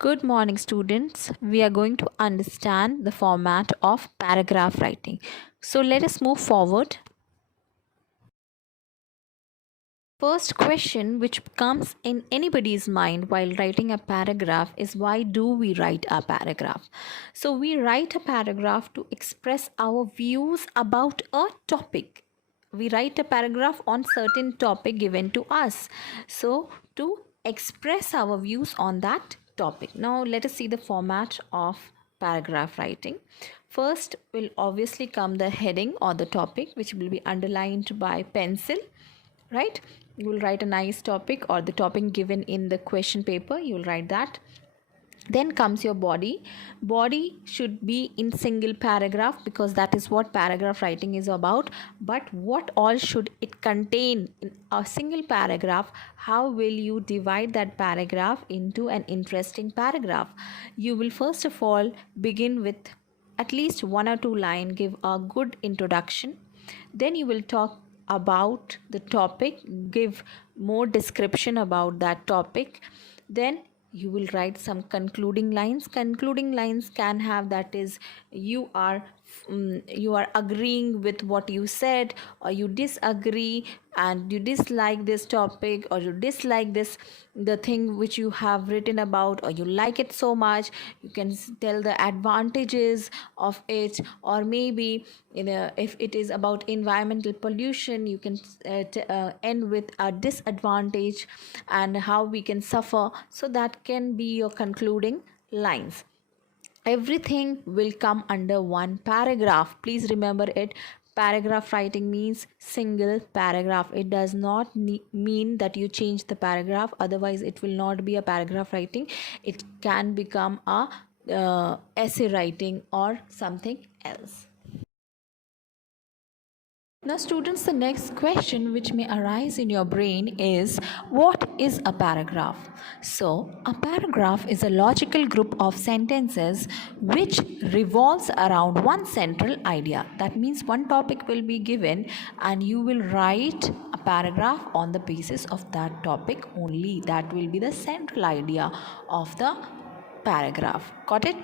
Good morning, students. We are going to understand the format of paragraph writing. So let us move forward. First question which comes in anybody's mind while writing a paragraph is why do we write a paragraph? So we write a paragraph to express our views about a topic. We write a paragraph on certain topic given to us. So to express our views on that topic. Now let us see the format of paragraph writing. First will obviously come the heading or the topic which will be underlined by pencil, right? You will write a nice topic or the topic given in the question paper, you will write that. Then comes your body should be in single paragraph because that is what paragraph writing is about. But what all should it contain in a single paragraph? How will you divide that paragraph into an interesting paragraph? You will first of all begin with at least one or two lines, give a good introduction. Then you will talk about the topic, give more description about that topic. Then you will write some concluding lines. Concluding lines can have that is you are agreeing with what you said, or you disagree and you dislike this topic, or you dislike this the thing which you have written about, or you like it so much. You can tell the advantages of it, or maybe if it is about environmental pollution, you can end with a disadvantage and how we can suffer. So that can be your concluding lines. Everything will come under one paragraph. Please remember it. Paragraph writing means single paragraph. It does not mean that you change the paragraph, otherwise it will not be a paragraph writing. It can become a essay writing or something else. Now, students, the next question which may arise in your brain is what is a paragraph? So, a paragraph is a logical group of sentences which revolves around one central idea. That means one topic will be given and you will write a paragraph on the basis of that topic only. That will be the central idea of the paragraph. Got it?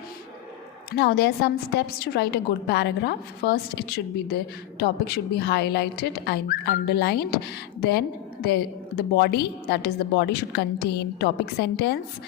Now there are some steps to write a good paragraph. First, it should be the topic should be highlighted and underlined. Then the body, that is the body should contain topic sentence,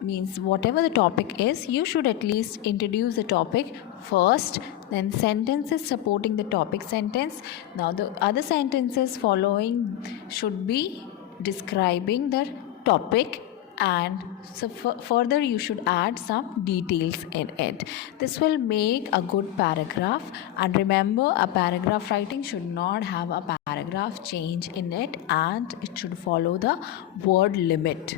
means whatever the topic is, you should at least introduce the topic first, then sentences supporting the topic sentence. Now the other sentences following should be describing the topic, and so further you should add some details in it. This will make a good paragraph. And remember, a paragraph writing should not have a paragraph change in it, and it should follow the word limit.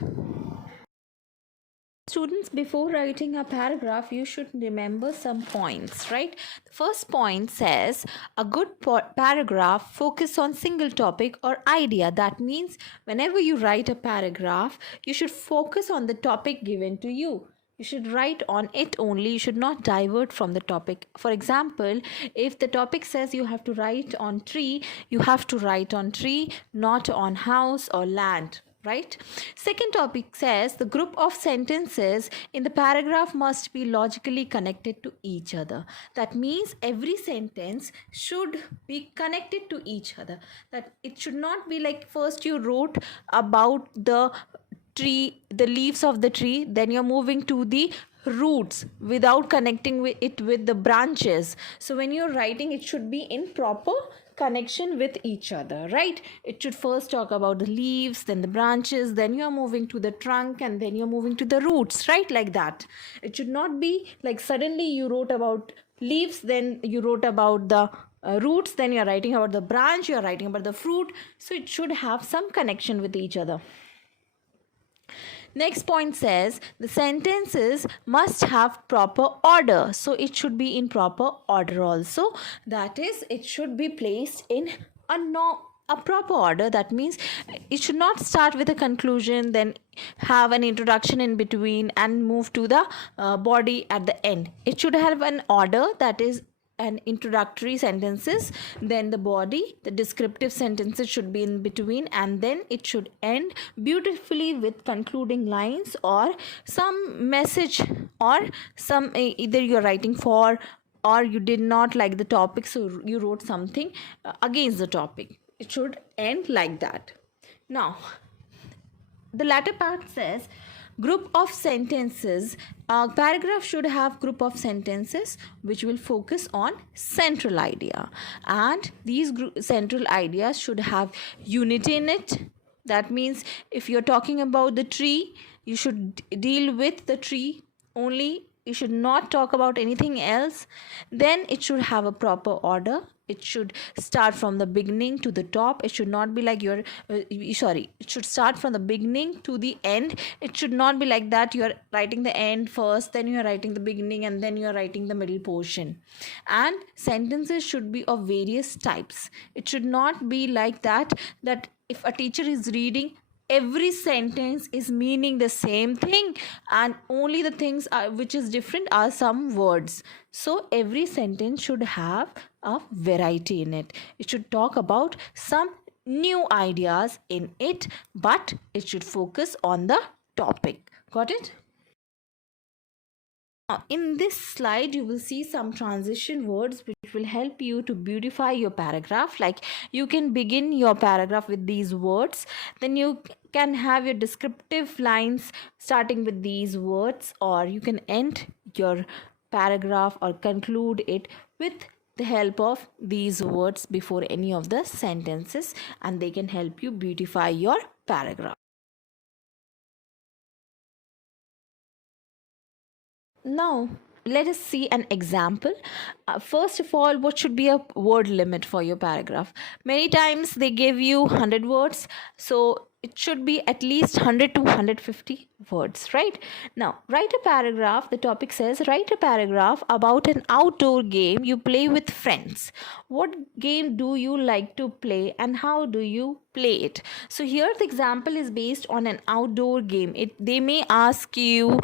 Students, before writing a paragraph, you should remember some points, right? The first point says a good paragraph focus on single topic or idea. That means whenever you write a paragraph, you should focus on the topic given to you. You should write on it only. You should not divert from the topic. For example, if the topic says you have to write on tree, you have to write on tree, not on house or land, right? Second topic says the group of sentences in the paragraph must be logically connected to each other. That means every sentence should be connected to each other. That it should not be like first you wrote about the tree, the leaves of the tree, then you're moving to the roots without connecting with it with the branches. So when you're writing, it should be in proper connection with each other, right? It should first talk about the leaves, then the branches, then you're moving to the trunk, and then you're moving to the roots, right? Like that. It should not be like suddenly you wrote about leaves, then you wrote about the roots, then you're writing about the branch, you're writing about the fruit. So it should have some connection with each other. Next point says the sentences must have proper order. So it should be in proper order also. That is, it should be placed in a proper order. That means it should not start with a conclusion, then have an introduction in between and move to the body at the end. It should have an order, that is and introductory sentences, then the body, the descriptive sentences should be in between, and then it should end beautifully with concluding lines or some message, or some either you're writing for, or you did not like the topic, so you wrote something against the topic. It should end like that. Now, the latter part says group of sentences. A paragraph should have group of sentences which will focus on central idea, and these central ideas should have unity in it. That means if you're talking about the tree, you should deal with the tree only, you should not talk about anything else. Then it should have a proper order. It should start from the beginning to the top. It should not be like it should start from the beginning to the end. It should not be like that you're writing the end first, then you're writing the beginning, and then you're writing the middle portion. And sentences should be of various types. It should not be like that if a teacher is reading, every sentence is meaning the same thing, and only the things which is different are some words. So every sentence should have a variety in it. It should talk about some new ideas in it, but it should focus on the topic. Got it? Now, in this slide, you will see some transition words which will help you to beautify your paragraph. Like, you can begin your paragraph with these words, then you can have your descriptive lines starting with these words, or you can end your paragraph or conclude it with the help of these words before any of the sentences, and they can help you beautify your paragraph. Now, let us see an example. First of all, what should be a word limit for your paragraph? Many times they give you 100 words, so it should be at least 100 to 150 words, right? Now, write a paragraph. The topic says, write a paragraph about an outdoor game you play with friends. What game do you like to play, and how do you play it? So here the example is based on an outdoor game. They may ask you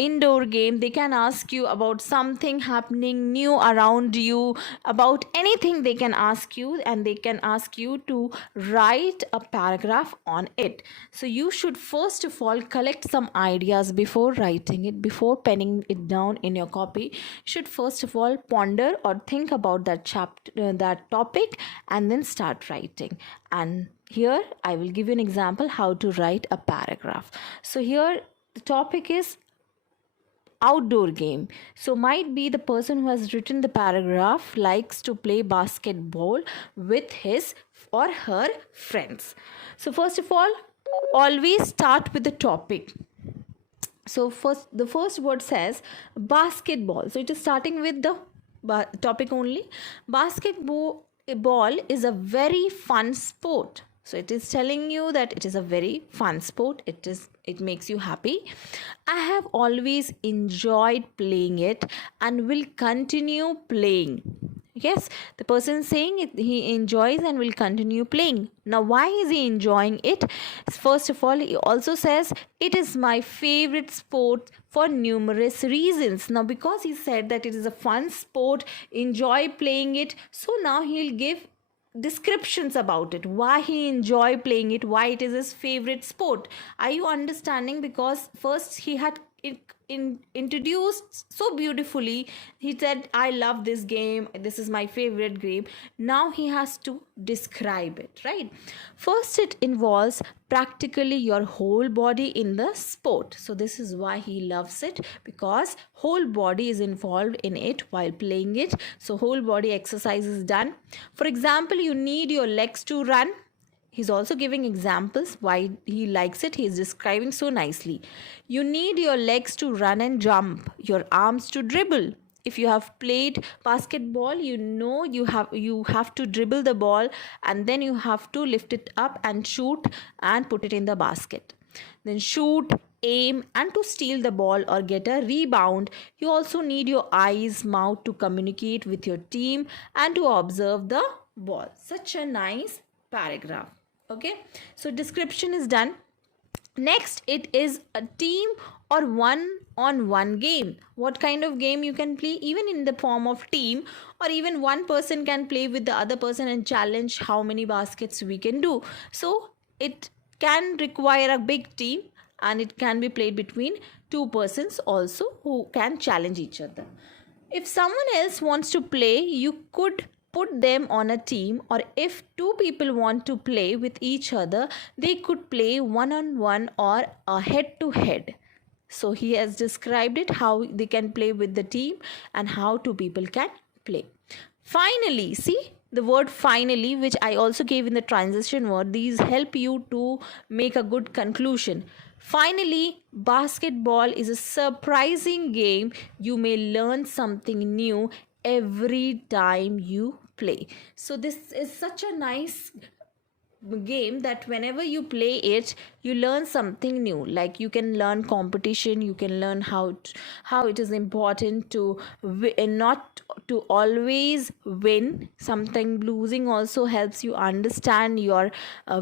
indoor game. They can ask you about something happening new around you, about anything they can ask you, and they can ask you to write a paragraph on it. So you should first of all collect some ideas before writing it, before penning it down in your copy. You should first of all ponder or think about that that topic, and then start writing. And here I will give you an example how to write a paragraph. So here the topic is outdoor game. So might be the person who has written the paragraph likes to play basketball with his or her friends. So first of all, always start with the topic. So the first word says basketball. So it is starting with the topic only. Basketball is a very fun sport. So it is telling you that it is a very fun sport. It makes you happy. I have always enjoyed playing it and will continue playing. Yes, the person saying it, he enjoys and will continue playing. Now, why is he enjoying it? First of all, he also says it is my favorite sport for numerous reasons. Now, because he said that it is a fun sport, enjoy playing it, so now he'll give descriptions about it, why he enjoy playing it, why it is his favorite sport. Are you understanding? Because first he had introduced so beautifully. He said, I love this game, this is my favorite game. Now he has to describe it, right? First, it involves practically your whole body in the sport. So this is why he loves it, because whole body is involved in it while playing it. So whole body exercise is done. For example, you need your legs to run. He's also giving examples why he likes it. He's describing so nicely. You need your legs to run and jump, your arms to dribble. If you have played basketball, you know you have to dribble the ball, and then you have to lift it up and shoot and put it in the basket. Then shoot, aim, and to steal the ball or get a rebound, you also need your eyes, mouth to communicate with your team and to observe the ball. Such a nice paragraph. Okay, so description is done. Next, it is a team or one on one game. What kind of game you can play? Even in the form of team, or even one person can play with the other person and challenge how many baskets we can do. So it can require a big team, and it can be played between two persons also who can challenge each other. If someone else wants to play, you could put them on a team, or if two people want to play with each other, they could play one on one or a head to head. So he has described it how they can play with the team and how two people can play. Finally, see the word finally, which I also gave in the transition word, these help you to make a good conclusion. Finally, basketball is a surprising game. You may learn something new every time you play. So, this is such a nice game that whenever you play it, you learn something new. Like you can learn competition, you can learn how it is important to not to always win. Something losing also helps you understand your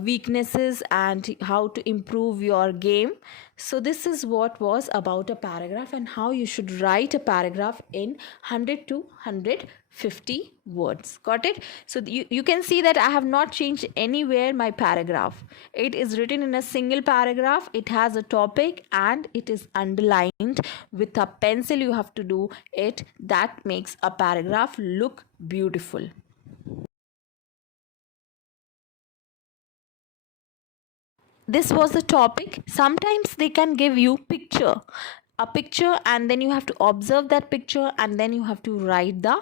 weaknesses and how to improve your game. So this is what was about a paragraph and how you should write a paragraph in 100 to 150 words. Got it? So you can see that I have not changed anywhere my paragraph. It is written in a single paragraph. It has a topic and it is underlined with a pencil. You have to do it. That makes a paragraph look beautiful. This was the topic. Sometimes they can give you a picture, and then you have to observe that picture, and then you have to write the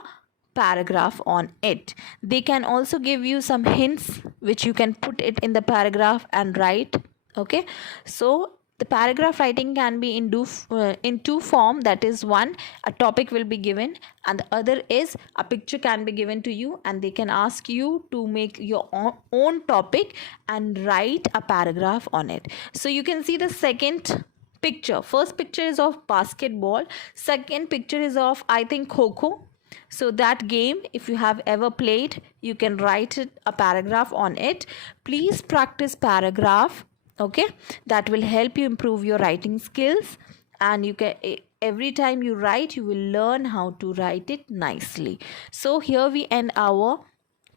paragraph on it. They can also give you some hints which you can put it in the paragraph and write. Okay, so the paragraph writing can be in two form. That is, one, a topic will be given, and the other is a picture can be given to you, and they can ask you to make your own topic and write a paragraph on it. So you can see the second picture. First picture is of basketball, second picture is of, I think, kho. So that game, if you have ever played, you can write a paragraph on it. Please practice paragraph. Okay, that will help you improve your writing skills, and you can, every time you write, you will learn how to write it nicely. So here we end our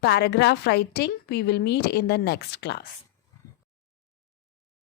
paragraph writing. We will meet in the next class.